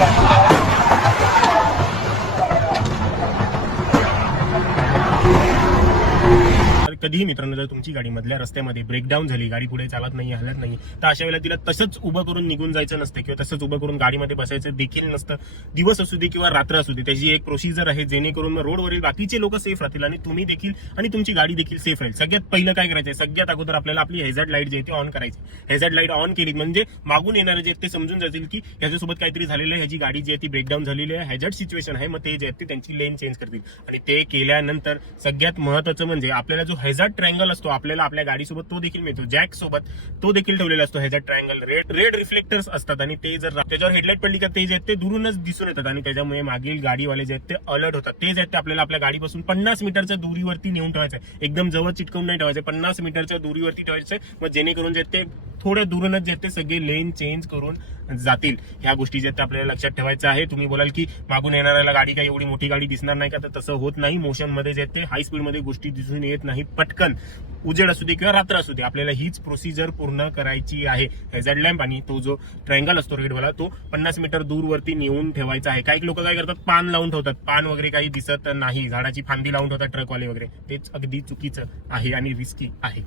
तर कधीही मित्रांनो जर तुमची गाडी मधल्या रस्त्यामध्ये ब्रेकडाऊन झाली गाडी पुढे चालत नाही हलत नाही तर अशा वेळेला तिला तसंच उभं करून निघून जायचं नसतं किंवा तसंच उभं करून गाडीमध्ये बसायचं देखील नसतं. दिवस असू दे किंवा रात्र असू दे त्याची एक प्रोसिजर आहे जेणेकरून रोडवरील बाकीचे लोक सेफ राहतील आणि तुम्ही देखील आणि तुमची गाडी देखील सेफ राहील. सगळ्यात पहिलं काय करायचं आहे सगळ्यात अगोदर आपल्याला आपली हेझर्ड लाइट जी आहे ती ऑन करायची. हेझर्ड लाइट ऑन केली म्हणजे मागून येणारे जे आहेत ते समजून जातील की ह्याच्यासोबत काहीतरी झालेलं आहे ह्याची गाडी जी आहे ती ब्रेकडाऊन झालेली आहे हॅझर्ड सिच्युएशन आहे मग ते जे आहेत ते त्यांची लेन चेंज करतील. आणि ते केल्यानंतर सगळ्यात महत्वाचं म्हणजे आपल्याला जो हेझर्ड ट्रँगल असतो आपल्याला आपल्या गाडीसोबत तो देखील मिळतो जॅक सोबत तो देखील ठेवलेला असतो hazard triangle red red reflectors असतात आणि ते जर त्याच्यावर हेडलाईट पडली का ते जे आहेत ते दुरूनच दिसून येतात आणि त्याच्यामुळे मागील गाडीवाले जे आहेत ते अलर्ट होतात. ते जे आहेत ते आपल्याला आपल्या गाडीपासून पन्नास मीटरच्या दुरीवरती नेऊन ठेवायचं आहे एकदम जवळ चिटकवून नाही ठेवायचं पन्नास मीटरच्या दुरीवरती ठेवायचं मग जेणेकरून जे ते थोड्या दुरूनच जे आहेत ते सगळे लेन चेंज करून जातील. ह्या गोष्टी ज्या ते आपल्याला लक्षात ठेवायचं आहे. तुम्ही बोलाल की मागून येणाऱ्याला गाडी काही एवढी मोठी गाडी दिसणार नाही का? तर तसं होत नाही. मोशनमध्ये जे आहेत ते हाय स्पीडमध्ये गोष्टी दिसून येत नाही पटकन. उजेड असू दे किंवा रात्र असू दे आपल्याला हीच प्रोसिजर पूर्ण करायची आहे. हेझड लॅम्प आणि तो जो ट्रँगल असतो रेडवाला तो पन्नास मीटर दूरवरती नेऊन ठेवायचा आहे. काही लोक काय करतात? पान लावून ठेवतात. पान वगैरे काही दिसत नाही. झाडाची फांदी लावून ठेवतात ट्रकवाले वगैरे. तेच अगदी चुकीचं आहे आणि रिस्की आहे.